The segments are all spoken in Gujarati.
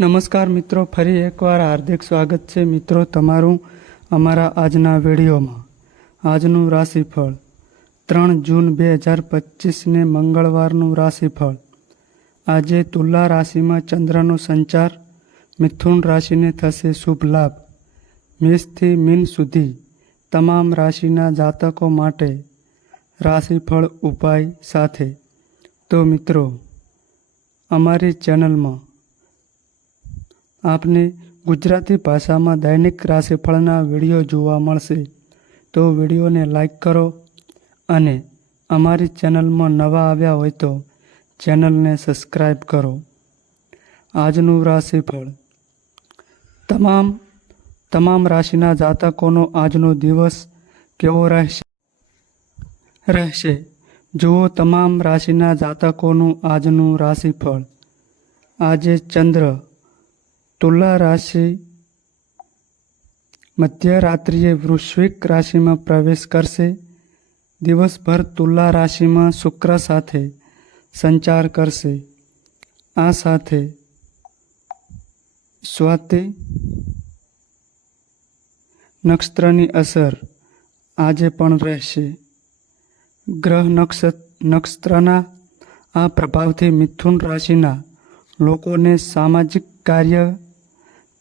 નમસ્કાર મિત્રો, ફરી એકવાર હાર્દિક સ્વાગત છે મિત્રો તમારું અમારા આજના વિડીયોમાં. આજનું રાશિફળ ત્રણ જૂન બે હજાર પચીસને મંગળવારનું રાશિફળ. આજે તુલા રાશિમાં ચંદ્રનો સંચાર, મિથુન રાશિને થશે શુભ લાભ. મેષથી મીન સુધી તમામ રાશિના જાતકો માટે રાશિફળ ઉપાય સાથે. તો મિત્રો, અમારી ચેનલમાં આપને ગુજરાતી ભાષામાં દૈનિક રાશિફળના વીડિયો જોવા મળશે. તો વિડીયોને લાઈક કરો અને અમારી ચેનલમાં નવા આવ્યા હોય તો ચેનલને સબસ્ક્રાઈબ કરો. આજનું રાશિફળ. તમામ તમામ રાશિના જાતકોનો આજનો દિવસ કેવો રહેશે? રહેશે. જુઓ તમામ રાશિના જાતકોનું આજનું રાશિફળ. આજે ચંદ્ર તુલા રાશિ મધ્યરાત્રિએ વૃશ્વિક રાશિમાં પ્રવેશ કરશે. દિવસભર તુલા રાશિમાં શુક્ર સાથે સંચાર કરશે. આ સાથે સ્વાતિ નક્ષત્રની અસર આજે પણ રહેશે. ગ્રહ નક્ષત્ર નક્ષત્રના આ પ્રભાવથી મિથુન રાશિના લોકોને સામાજિક કાર્ય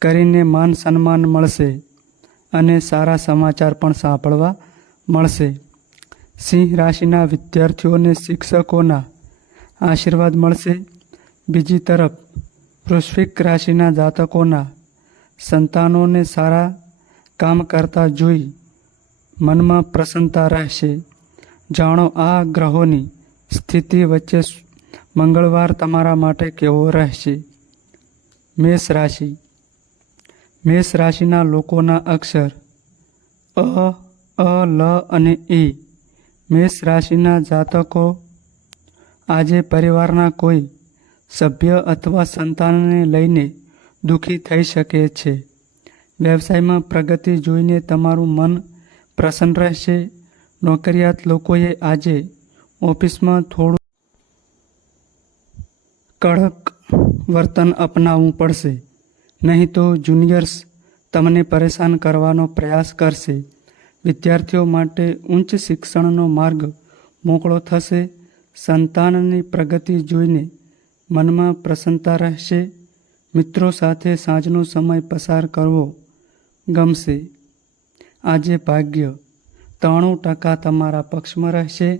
કરીને માન સન્માન મળશે અને સારા સમાચાર પણ સાંભળવા મળશે. સિંહ રાશિના વિદ્યાર્થીઓને શિક્ષકોના આશીર્વાદ મળશે. બીજી તરફ, વૃશ્વિક રાશિના જાતકોના સંતાનોને સારા કામ કરતા જોઈ મનમાં પ્રસન્નતા રહેશે. જાણો, આ ગ્રહોની સ્થિતિ વચ્ચે મંગળવાર તમારા માટે કેવો રહેશે? મેષ રાશિ. મેષ રાશિના લોકોના અક્ષર અ અ, લ અને એ મેષ રાશિના જાતકો આજે પરિવારના કોઈ સભ્ય અથવા સંતાનને લઈને દુઃખી થઈ શકે છે. વ્યવસાયમાં પ્રગતિ જોઈને તમારું મન પ્રસન્ન રહેશે. નોકરિયાત લોકોએ આજે ઓફિસમાં થોડું કડક વર્તન અપનાવવું પડશે. નહીં તો જુનિયર્સ તમને પરેશાન કરવાનો પ્રયાસ કરશે. વિદ્યાર્થીઓ માટે ઉચ્ચ શિક્ષણનો માર્ગ મોકળો થશે. સંતાનની પ્રગતિ જોઈને મનમાં પ્રસન્નતા રહેશે. મિત્રો સાથે સાંજનો સમય પસાર કરવો ગમશે. આજે ભાગ્ય ત્રાણું ટકા તમારા પક્ષમાં રહેશે.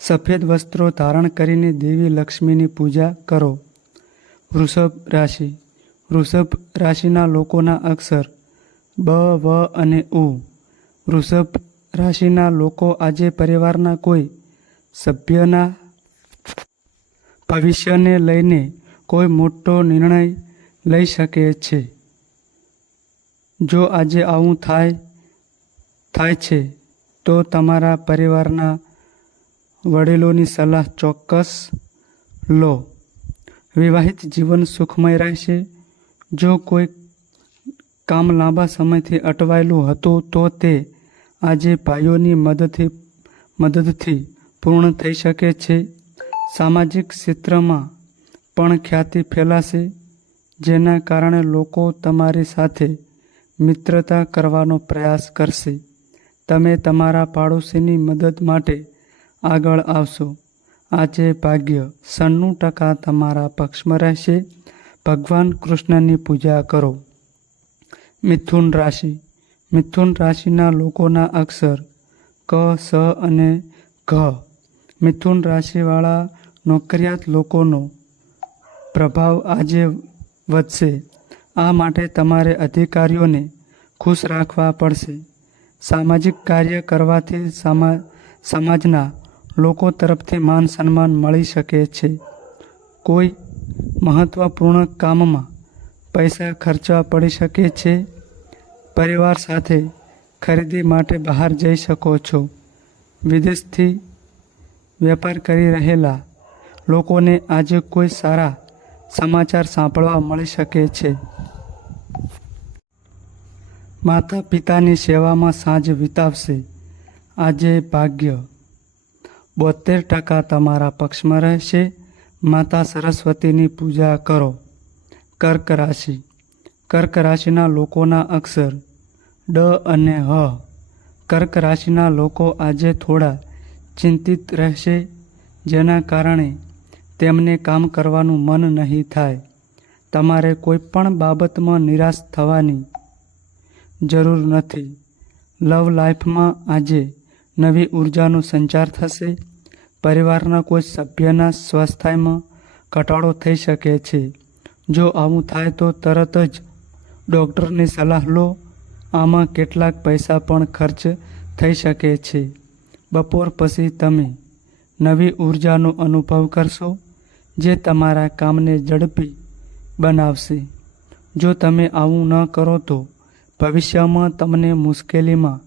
સફેદ વસ્ત્રો ધારણ કરીને દેવી લક્ષ્મીની પૂજા કરો. વૃષભ રાશિ. વૃષભ રાશિના લોકોના અક્ષર બ, વ અને ઉ. વૃષભ રાશિના લોકો આજે પરિવારના કોઈ સભ્યના ભવિષ્યને લઈને કોઈ મોટો નિર્ણય લઈ શકે છે. જો આજે આવું થાય થાય છે, તો તમારા પરિવારના વડીલોની સલાહ ચોક્કસ લો. વિવાહિત જીવન સુખમય રહેશે. જો કોઈ કામ લાંબા સમયથી અટવાયેલું હતું, તો તે આજે ભાઈઓની મદદથી મદદથી પૂર્ણ થઈ શકે છે. સામાજિક ક્ષેત્રમાં પણ ખ્યાતિ ફેલાશે, જેના કારણે લોકો તમારી સાથે મિત્રતા કરવાનો પ્રયાસ કરશે. તમે તમારા પાડોશીની મદદ માટે આગળ આવશો. આજે ભાગ્ય સન્નું ટકા તમારા પક્ષમાં રહેશે. ભગવાન કૃષ્ણની પૂજા કરો. મિથુન રાશિ. મિથુન રાશિના લોકોના અક્ષર ક, સ અને ઘ. મિથુન રાશિવાળા નોકરિયાત લોકોનો પ્રભાવ આજે વધશે. આ માટે તમારે અધિકારીઓને ખુશ રાખવા પડશે. સામાજિક કાર્ય કરવાથી સમા, સમાજના લોકો તરફથી માન સન્માન મળી શકે છે. કોઈ મહત્ત્વપૂર્ણ કામમાં પૈસા ખર્ચવા પડી શકે છે. પરિવાર સાથે ખરીદી માટે બહાર જઈ શકો છો. વિદેશથી વેપાર કરી રહેલા લોકોને આજે કોઈ સારા સમાચાર સાંભળવા મળી શકે છે. માતા પિતાની સેવામાં સાંજ વિતાવશે. આજે ભાગ્ય બોતેર ટકા તમારા પક્ષમાં રહેશે. માતા સરસ્વતીની પૂજા કરો. કર્ક રાશિ. કર્ક રાશિના લોકોના અક્ષર ડ અને હ. કર્ક રાશિના લોકો આજે થોડા ચિંતિત રહેશે, જેના કારણે તેમને કામ કરવાનું મન નહીં થાય. તમારે કોઈ પણ બાબતમાં નિરાશ થવાની જરૂર નથી. લવ લાઈફમાં આજે નવી ઉર્જાનો સંચાર થશે. પરિવારના કોઈ સભ્યના સ્વાસ્થ્યમાં ઘટાડો થઈ શકે છે. જો આવું થાય તો તરત જ ડૉક્ટરની સલાહ લો. આમાં કેટલાક પૈસા પણ ખર્ચ થઈ શકે છે. બપોર પછી તમે નવી ઉર્જાનો અનુભવ કરશો, જે તમારા કામને ઝડપી બનાવશે. જો તમે આવું ન કરો તો ભવિષ્યમાં તમને મુશ્કેલીમાં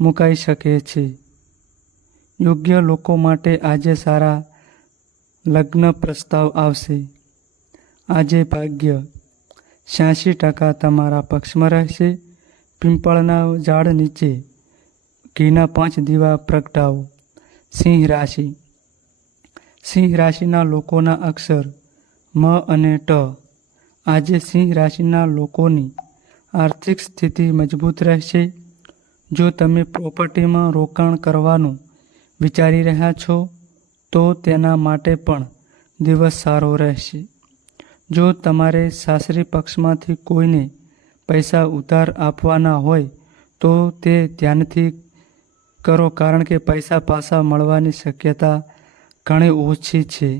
મુકાઈ શકે છે. યોગ્ય લોકો માટે આજે સારા લગ્ન પ્રસ્તાવ આવશે. આજે ભાગ્ય છ્યાસી ટકા તમારા પક્ષમાં રહેશે. પિંપળના ઝાડ નીચે ઘીના પાંચ દીવા પ્રગટાવો. સિંહ રાશિ. સિંહ રાશિના લોકોના અક્ષર મ અને ટ. આજે સિંહ રાશિના લોકોની આર્થિક સ્થિતિ મજબૂત રહેશે. જો તમે પ્રોપર્ટીમાં રોકાણ કરવાનું વિચારી રહ્યા છો, તો તેના માટે પણ દિવસ સારો રહેશે. જો તમારે સાસરી પક્ષમાંથી કોઈને પૈસા ઉધાર આપવાના હોય, તો તે ધ્યાનથી કરો કારણ કે પૈસા પાછા મળવાની શક્યતા ઘણી ઓછી છે.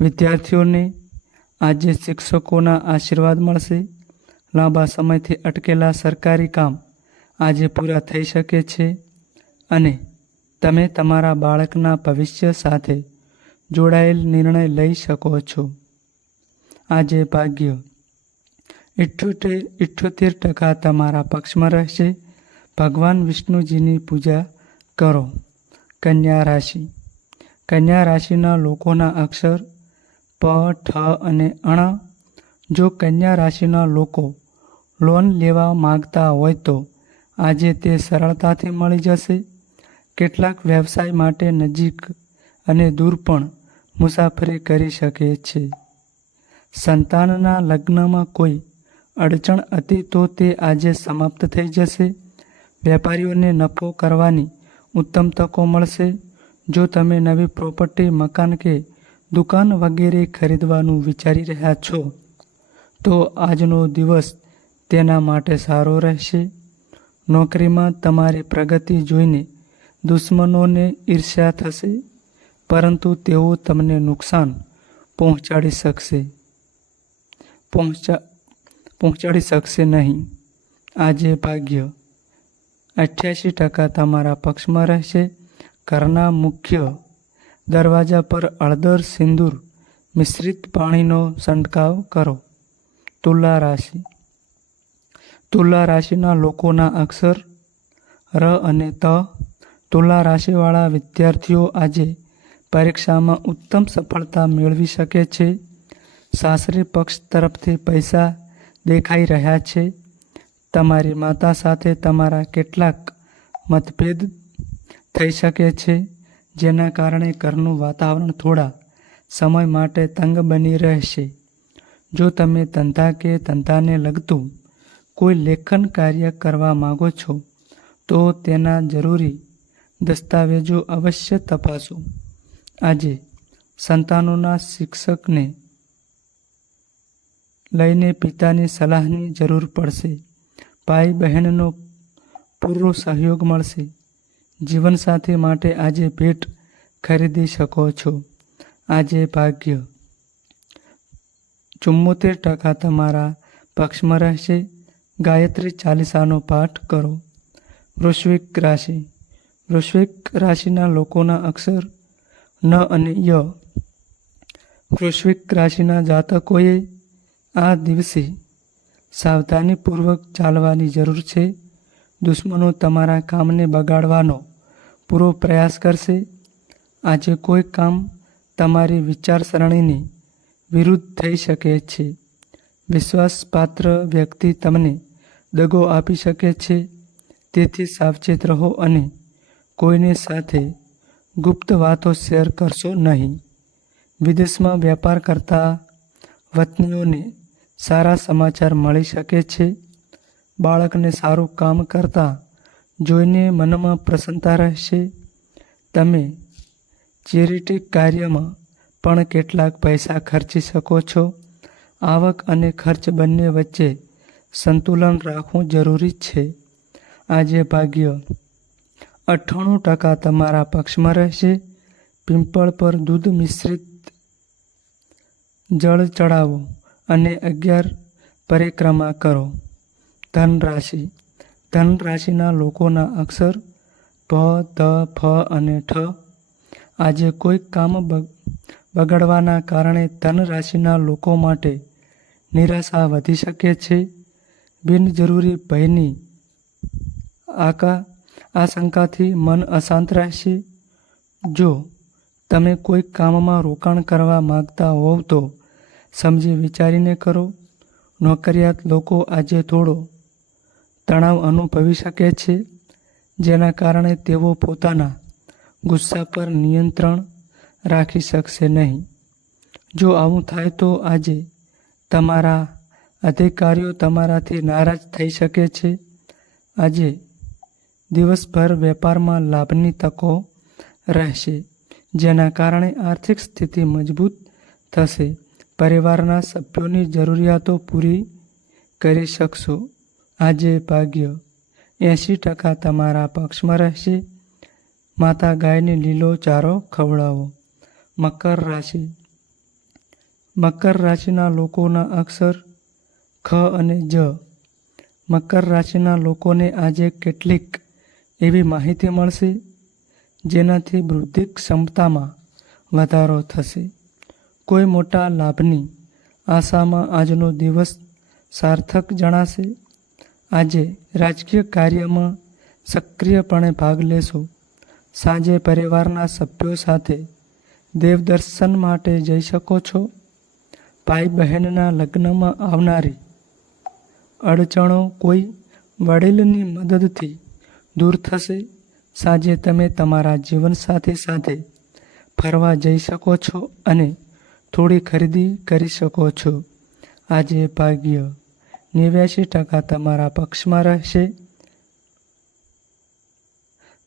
વિદ્યાર્થીઓને આજે શિક્ષકોના આશીર્વાદ મળશે. લાંબા સમયથી અટકેલા સરકારી કામ આજે પૂરા થઈ શકે છે અને તમે તમારા બાળકના ભવિષ્ય સાથે જોડાયેલ નિર્ણય લઈ શકો છો. આજે ભાગ્ય. ઇઠ્ઠોતેર ઇઠ્ઠોતેર ટકા તમારા પક્ષમાં રહેશે. ભગવાન વિષ્ણુજીની પૂજા કરો. કન્યા રાશિ. કન્યા રાશિના લોકોના અક્ષર પ, ઠ અને અણ. જો કન્યા રાશિના લોકો લોન લેવા માગતા હોય તો આજે તે સરળતાથી મળી જશે. કેટલાક વ્યવસાય માટે નજીક અને દૂર પણ મુસાફરી કરી શકે છે. સંતાનના લગ્નમાં કોઈ અડચણ હતી તો તે આજે સમાપ્ત થઈ જશે. વેપારીઓને નફો કરવાની ઉત્તમ તકો મળશે. જો તમે નવી પ્રોપર્ટી, મકાન કે દુકાન વગેરે ખરીદવાનું વિચારી રહ્યા છો, તો આજનો દિવસ તેના માટે સારો રહેશે. નોકરીમાં તમારી પ્રગતિ જોઈને દુશ્મનોને ઈર્ષ્યા થશે, પરંતુ તેઓ તમને નુકસાન પહોંચાડી શકશે. પહોંચા, પહોંચાડી શકશે નહીં. આજે ભાગ્ય અઠ્યાસી ટકા તમારા પક્ષમાં રહેશે. ઘરના મુખ્ય દરવાજા પર અળદર સિંદૂર મિશ્રિત પાણીનો છંટકાવ કરો. તુલા રાશિ. તુલા રાશિના લોકોના અક્ષર ર અને ત તુલા રાશિવાળા વિદ્યાર્થીઓ આજે પરીક્ષામાં ઉત્તમ સફળતા મેળવી શકે છે. સાસરી પક્ષ તરફથી પૈસા દેખાઈ રહ્યા છે. તમારી માતા સાથે તમારા કેટલાક મતભેદ થઈ શકે છે, જેના કારણે ઘરનું વાતાવરણ થોડા સમય માટે તંગ બની રહેશે. જો તમે ધંધા કે ધંધાને લગતું કોઈ લેખન કાર્ય કરવા માગો છો, તો તેના જરૂરી દસ્તાવેજો અવશ્ય તપાસો. આજે સંતાનોના શિક્ષકને લઈને પિતાની સલાહની જરૂર પડશે. ભાઈ બહેનનો પૂરો સહયોગ મળશે. જીવનસાથી માટે આજે ભેટ ખરીદી શકો છો. આજે ભાગ્ય ચુમ્મોતેર ટકા તમારા પક્ષમાં રહેશે. ગાયત્રી ચાલીસાનો પાઠ કરો. વૃશ્વિક રાશિ. વૃશ્વિક રાશિના લોકોના અક્ષર ન અને ય. વૃશ્વિક રાશિના જાતકોએ આ દિવસે સાવધાનીપૂર્વક ચાલવાની જરૂર છે. દુશ્મનો તમારા કામને બગાડવાનો પૂરો પ્રયાસ કરશે. આજે કોઈ કામ તમારી વિચારસરણીની વિરુદ્ધ થઈ શકે છે. વિશ્વાસપાત્ર વ્યક્તિ તમને દગો આપી શકે છે. તેથી સાવચેત રહો અને કોઈને સાથે ગુપ્ત વાતો શેર કરશો નહીં. વિદેશમાં વેપાર કરતા વતનીઓને સારા સમાચાર મળી શકે છે. બાળકને સારું કામ કરતા જોઈને મનમાં પ્રસન્નતા રહેશે. તમે ચેરિટી કાર્યમાં પણ કેટલાક પૈસા ખર્ચી શકો છો. આવક અને ખર્ચ બંને વચ્ચે સંતુલન રાખવું જરૂરી છે. આજે ભાગ્ય અઠ્ઠાણું ટકા તમારા પક્ષમાં રહેશે. પિંપળ પર દૂધ મિશ્રિત જળ ચડાવો અને અગિયાર પરિક્રમા કરો. ધન રાશિ ધન રાશિના લોકોના અક્ષર ભ ધ ફ અને ઠ આજે કોઈ કામ બગ- બગડવાના કારણે ધન રાશિના લોકો માટે નિરાશા વધી શકે છે. બિનજરૂરી ભયની આકા આશંકાથી મન અશાંત રહેશે. જો તમે કોઈ કામમાં રોકાણ કરવા માંગતા હોવ તો સમજી વિચારીને કરો. નોકરિયાત લોકો આજે થોડો તણાવ અનુભવી શકે છે, જેના કારણે તેઓ પોતાના ગુસ્સા પર નિયંત્રણ રાખી શકશે નહીં. જો આવું થાય તો આજે તમારા અધિકારીઓ તમારાથી નારાજ થઈ શકે છે. આજે દિવસભર વેપારમાં લાભની તકો રહેશે, જેના કારણે આર્થિક સ્થિતિ મજબૂત થશે. પરિવારના સભ્યોની જરૂરિયાતો પૂરી કરી શકશો. આજે ભાગ્ય એંશી ટકા તમારા પક્ષમાં રહેશે. માતા ગાયને લીલો ચારો ખવડાવો. મકર રાશિ. મકર રાશિના લોકોના અક્ષર ખ અને જ. મકર રાશિના લોકોને આજે કેટલીક એવી માહિતી મળશે જેનાથી બૌદ્ધિક ક્ષમતામાં વધારો થશે. કોઈ મોટા લાભની આશામાં આજનો દિવસ સાર્થક જણાશે? આજે રાજકીય કાર્યમાં સક્રિયપણે ભાગ લેશો. સાંજે પરિવારના સભ્યો સાથે દેવદર્શન માટે જઈ શકો છો. ભાઈ બહેનના લગ્નમાં આવનારી અડચણો કોઈ વડીલની મદદથી દૂર થશે? સાંજે તમે તમારા જીવનસાથી સાથે ફરવા જઈ શકો છો અને થોડી ખરીદી કરી શકો છો. આજે ભાગ્ય નેવ્યાસી ટકા તમારા પક્ષમાં રહેશે.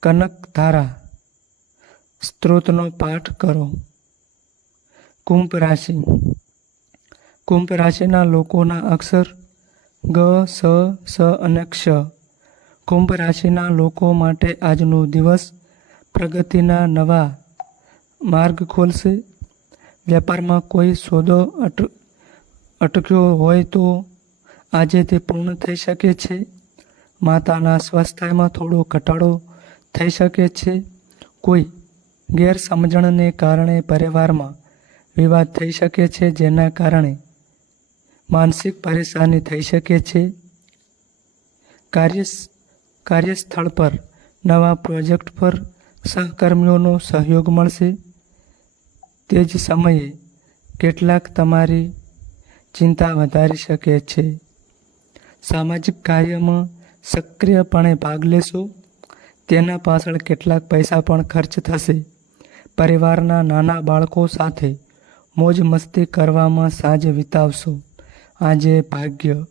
કનક ધારા સ્ત્રોતનો પાઠ કરો. કુંભ રાશિ, કુંભ રાશિના લોકોના અક્ષર ગ, સ સ અને ક્ષ. કુંભ રાશિના લોકો માટે આજનો દિવસ પ્રગતિના નવા માર્ગ ખોલશે. વેપારમાં કોઈ સોદો અટ, અટક્યો હોય તો આજે તે પૂર્ણ થઈ શકે છે. માતાના સ્વાસ્થ્યમાં થોડો ઘટાડો થઈ શકે છે. કોઈ ગેરસમજણને કારણે પરિવારમાં વિવાદ થઈ શકે છે, જેના કારણે માનસિક પરેશાની થઈ શકે છે. કાર્ય કાર્યસ્થળ પર નવા પ્રોજેક્ટ પર સહકર્મીઓનો સહયોગ મળશે. તે જ સમયે કેટલાક તમારી ચિંતા વધારી શકે છે. સામાજિક કાર્યમાં સક્રિયપણે ભાગ લેશો. તેના પાછળ કેટલાક પૈસા પણ ખર્ચ થશે. પરિવારના નાના બાળકો સાથે મોજ મસ્તી કરવામાં સાંજ વિતાવશો. આજે ભાગ્ય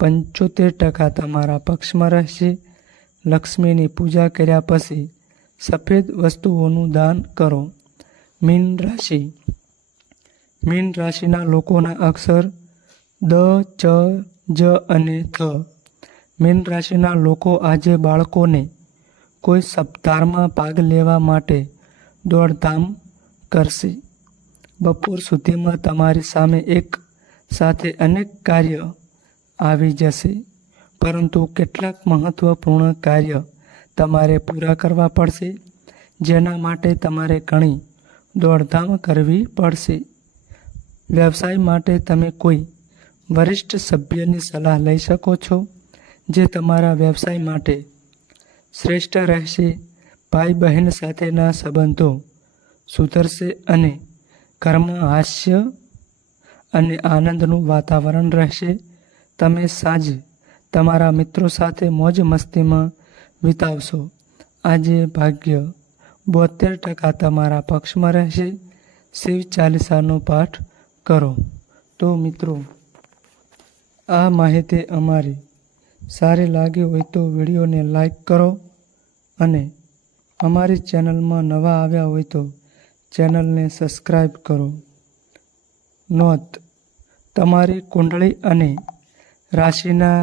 પંચોતેર ટકા તમારા પક્ષમાં રહેશે. લક્ષ્મીની પૂજા કર્યા પછી સફેદ વસ્તુઓનું દાન કરો. મીન રાશિ. મીન રાશિના લોકોના અક્ષર દ, ચ, જ અને થ. મીન રાશિના લોકો આજે બાળકોને કોઈ સપ્તાહમાં ભાગ લેવા માટે દોડધામ કરશે. બપોર સુધીમાં તમારી સામે એક સાથે અનેક કાર્ય આવી જશે. પરંતુ કેટલાક મહત્ત્વપૂર્ણ કાર્ય તમારે પૂરા કરવા પડશે, જેના માટે તમારે ઘણી દોડધામ કરવી પડશે. વ્યવસાય માટે તમે કોઈ વરિષ્ઠ સભ્યની સલાહ લઈ શકો છો, જે તમારા વ્યવસાય માટે શ્રેષ્ઠ રહેશે. ભાઈ બહેન સાથેના સંબંધો સુધરશે અને ઘરમાં હાસ્ય અને આનંદનું વાતાવરણ રહેશે. તમે સાંજે તમારા મિત્રો સાથે મોજ મસ્તીમાં વિતાવશો. આજે ભાગ્ય બોતેર ટકા તમારા પક્ષમાં રહેશે. શિવ ચાલીસાનો પાઠ કરો. તો મિત્રો, આ માહિતી અમારી. સારી લાગી હોય તો વિડીયોને લાઈક કરો અને અમારી ચેનલમાં નવા આવ્યા હોય તો ચેનલને સબસ્ક્રાઈબ કરો. નોંધ, તમારી કુંડળી અને રાશિના